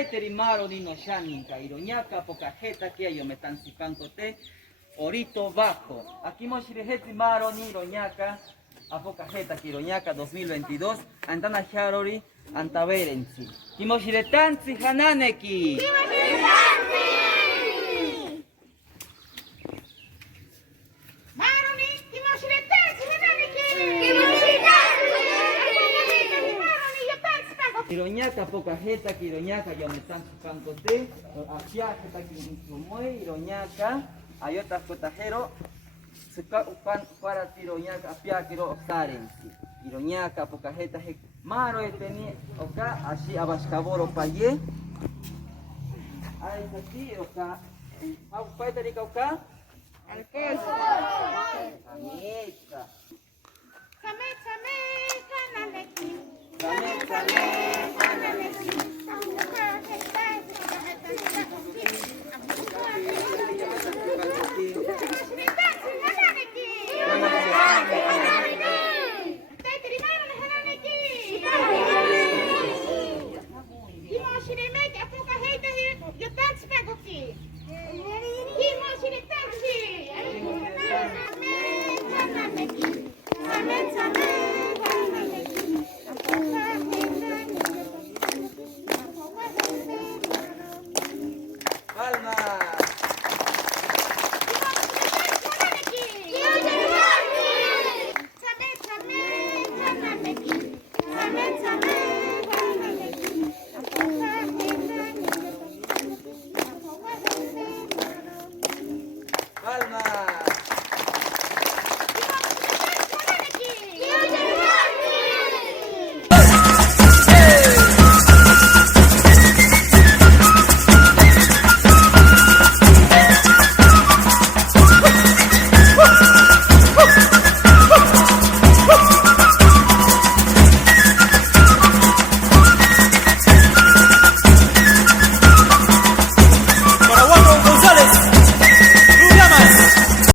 taiteri maro nino shaninka, iroñaka pokajeta que yo me tan sikankote, orito bajo. Aquí moshireheti maro ni iroñaka, apokajeta que iroñaka 2022, antana jarori, antaverensi. Kimoshiretansi hananeki. Iroñaka pokajeta que iroñaka yo me tan sikankote, apiajeta que insumue iroñaka, ayotas kotajero, para tiroñaka apiakiro osarensi. Iroñaka pokajeta maro eteni oka así abascaboro paye. Ay aquí oka, au paita rika oka. Alcohol. Amita. Same, kananeki. Same, kananeki. Palma. Palma.